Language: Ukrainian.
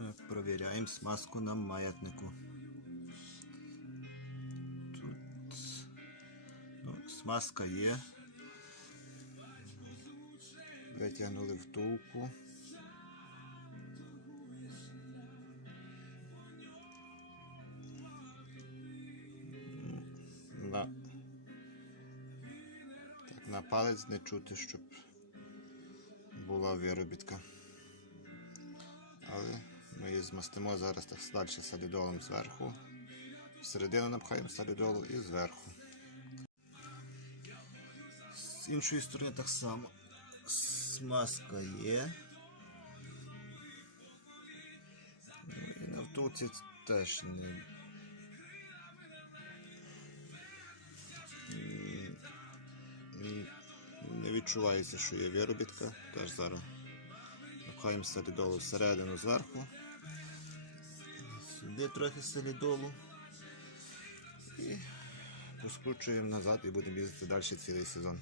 Так, провіряємо смазку на маятнику. Тут ну, смазка є. Витягнули втулку. На, так, на палець не чути, щоб була виробітка. Змастимо зараз так далі солідолом зверху. Всередину напхаємо солідолу і зверху. З іншої сторони так само. Смазка є. Ну і на втулці теж не. Не відчувається, що є виробітка. Теж зараз Пхаємо солідолу всередину зверху. Сюди трохи солідолу. І поскручуємо назад і будемо їздити далі цілий сезон.